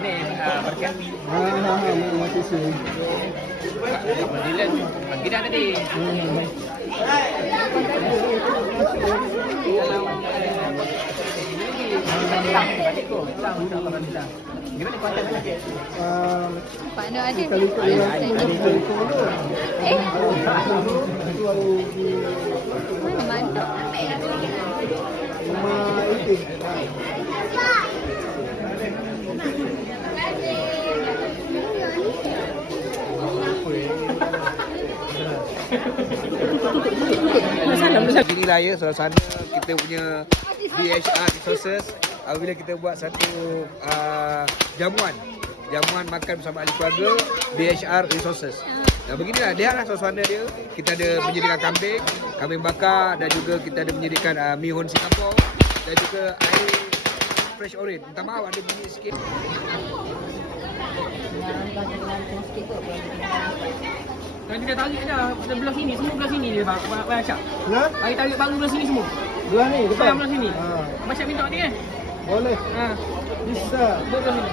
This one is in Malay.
ni berkati. Terima kasih. Kemudian bagi dah tadi. Gimana kuantan lagi? Pak Nur ada. Kali tu yang kali tu. Mana mantap. Rumah itu. Inilah ya suasana kita punya BHR Resources bila kita buat satu jamuan makan bersama ahli keluarga BHR Resources. Nah beginilah dia lah suasana dia. Kita ada menyediakan kambing bakar dan juga kita ada menyediakan mihun Singapura dan juga air fresh orange. Minta maaf ada bunyi sikit. Kalau kita tarik dah belah sini, semua belah sini dia bang Acap. Nah, Hari tarik baru belah sini semua. belah ni Depan depan. belah sini. Ha, Abang Acap minta ni kan? boleh. Ha. Bisa. Belah sini.